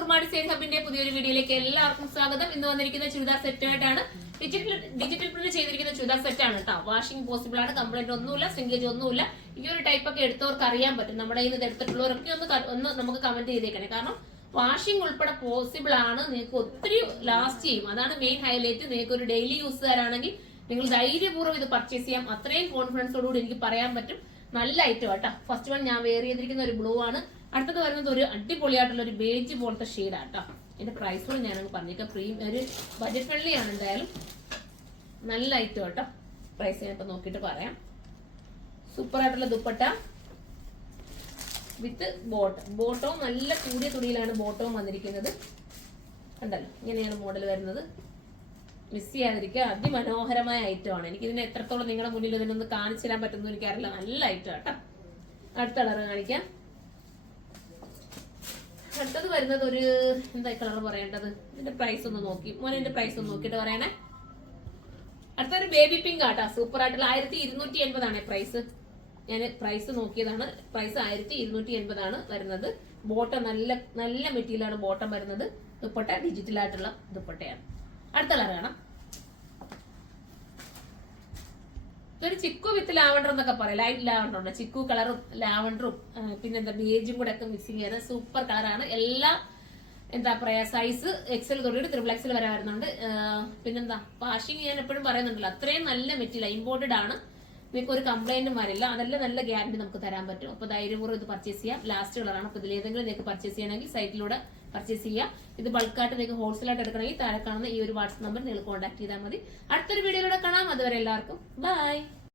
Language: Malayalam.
സുർമ ഡിസൈൻ ഹബിന്റെ പുതിയൊരു വീഡിയോയിലേക്ക് എല്ലാവർക്കും സ്വാഗതം. ഇന്ന് വന്നിരിക്കുന്ന ചുരിദാർ സെറ്റ് ആയിട്ടാണ്. ഡിജിറ്റൽ പ്രിന്റ് ചെയ്തിരിക്കുന്ന ചുരിദാർ സെറ്റ് ആണ് കേട്ടോ. വാഷിംഗ് പോസിബിൾ ആണ്, കംപ്ലൈന്റ് ഒന്നുമില്ല, സിംഗേജ് ഒന്നുമില്ല. ഈ ഒരു ടൈപ്പ് ഒക്കെ എടുത്തവർക്ക് അറിയാൻ പറ്റും. നമ്മുടെ കയ്യിൽ നിന്ന് എടുത്തിട്ടുള്ളവരൊക്കെ ഒന്ന് നമുക്ക് കമന്റ് ചെയ്തേക്കണേ. കാരണം വാഷിംഗ് ഉൾപ്പെടെ പോസിബിൾ ആണ്. നിങ്ങൾക്ക് ഒത്തിരി ലാസ്റ്റ് ചെയ്യും, അതാണ് മെയിൻ ഹൈലൈറ്റ്. നിങ്ങൾക്ക് ഒരു ഡെയിലി യൂസുകാരാണെങ്കിൽ നിങ്ങൾ ധൈര്യപൂർവ്വം ഇത് പർച്ചേസ് ചെയ്യാം. അത്രയും കോൺഫിഡൻസോടുകൂടി എനിക്ക് പറയാൻ പറ്റും. നല്ല ഐറ്റം കേട്ടോ. ഫസ്റ്റ് വൺ ഞാൻ വെയർ ചെയ്തിരിക്കുന്ന ഒരു ബ്ലൂ ആണ്. അടുത്തത് വരുന്നത് ഒരു അടിപൊളിയായിട്ടുള്ള ഒരു ബേജ് പോലത്തെ ഷെയ്ഡാണ് കേട്ടോ. ഇതിന്റെ പ്രൈസ് കൂടെ ഞാനങ്ങ് പറഞ്ഞേക്കാം. ഒരു ബജറ്റ് ഫ്രണ്ട്ലി ആണ്. എന്തായാലും നല്ല ഐറ്റം കേട്ടോ. പ്രൈസ് ഞാനിപ്പോ നോക്കിയിട്ട് പറയാം. സൂപ്പർ ആയിട്ടുള്ള ദുപ്പട്ട വിത്ത് ബോട്ടവും നല്ല കൂടിയ തുണിയിലാണ് ബോട്ടവും വന്നിരിക്കുന്നത്. കണ്ടല്ലോ, ഇങ്ങനെയാണ് മോഡൽ വരുന്നത്. മിസ് ചെയ്യാതിരിക്കുക. അതിമനോഹരമായ ഐറ്റം ആണ്. എനിക്ക് ഇതിനെ എത്രത്തോളം നിങ്ങളുടെ മുന്നിൽ ഇതിനൊന്ന് കാണിച്ചു തരാൻ പറ്റുമെന്ന് എനിക്കറിയില്ല. നല്ല ഐറ്റം കേട്ടോ. അടുത്ത കളർ കാണിക്കാം. അടുത്തത് വരുന്നത് ഒരു എന്താ കളർ പറയേണ്ടത്, ഇതിന്റെ പ്രൈസ് ഒന്ന് നോക്കി മോനെ പ്രൈസ് ഒന്ന് നോക്കിയിട്ട് പറയണേ. അടുത്തൊരു ബേബി പിങ്ക് ആട്ടാ. സൂപ്പർ ആയിട്ടുള്ള 1280 ആണ് പ്രൈസ്. ഞാൻ പ്രൈസ് നോക്കിയതാണ്. പ്രൈസ് 1280 ആണ് വരുന്നത്. ബോട്ടം നല്ല മെറ്റീരിയലാണ് ബോട്ടം വരുന്നത്. ദുപ്പട്ട ഡിജിറ്റൽ ആയിട്ടുള്ള ദുപ്പട്ടയാണ്. അടുത്ത കളർ കാണാം. ഇതൊരു ചിക്കു വിത്ത് ലാവണ്ടർ എന്നൊക്കെ പറയാം. ലൈറ്റ് ലാവണ്ടർ ഉണ്ട്, ചിക്കു കളറും ലാവണ്ടറും പിന്നെന്താ ബേജും കൂടെ ഒക്കെ മിക്സിങ് ചെയ്യുന്ന സൂപ്പർ കളറാണ്. എല്ലാ എന്താ പറയാ സൈസ് എക്സൽ തൊട്ടിട്ട് XXL വരെ വരുന്നുണ്ട്. പിന്നെന്താ വാഷിംഗ് ഞാൻ എപ്പോഴും പറയുന്നുണ്ടല്ലോ, അത്രയും നല്ല മെറ്റീരിയൽ ഇമ്പോർട്ടഡ് ആണ്. നിങ്ങൾക്ക് ഒരു കംപ്ലൈന്റും വരില്ല. അതെല്ലാം നല്ല ഗ്യാരണ്ടി നമുക്ക് തരാൻ പറ്റും. അപ്പൊ ധൈര്യപൂർവ്വം ഇത് പർച്ചേസ് ചെയ്യാം. ലാസ്റ്റ് കളറാണ്. അപ്പൊ ഇതിലേതെങ്കിലും നിങ്ങൾക്ക് പർച്ചേസ് ചെയ്യണമെങ്കിൽ സൈറ്റിലൂടെ പർച്ചേസ് ചെയ്യാം. ഇത് ബൾക്കായിട്ട് നിങ്ങൾക്ക് ഹോൾസെയിലായിട്ട് എടുക്കണമെങ്കിൽ താഴെ കാണുന്ന ഈ ഒരു വാട്സ്ആപ്പ് നമ്പർ നിങ്ങൾ കോൺടാക്ട് ചെയ്താൽ മതി. അടുത്തൊരു വീഡിയോയിലൂടെ കാണാം. അതുവരെ എല്ലാവർക്കും ബൈ.